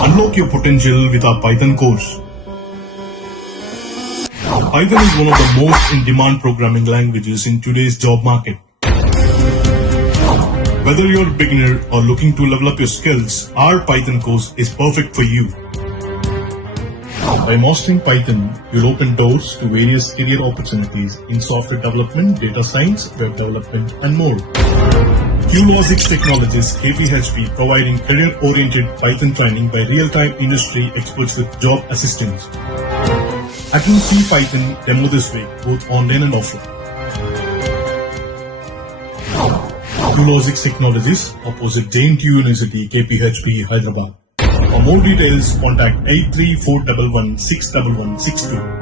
Unlock your potential with our Python course. Python is one of the most in-demand programming languages in today's job market. Whether you're a beginner or looking to level up your skills, our Python course is perfect for you. By mastering Python, you'll open doors to various career opportunities in software development, data science, web development, and more. QLogic's Technologies KPHP providing career-oriented Python training by real-time industry experts with job assistance. Attend C Python demo this week, both online and offline. QLogic's Technologies, opposite Jain University, KPHP, Hyderabad. For more details, contact 83411 61162.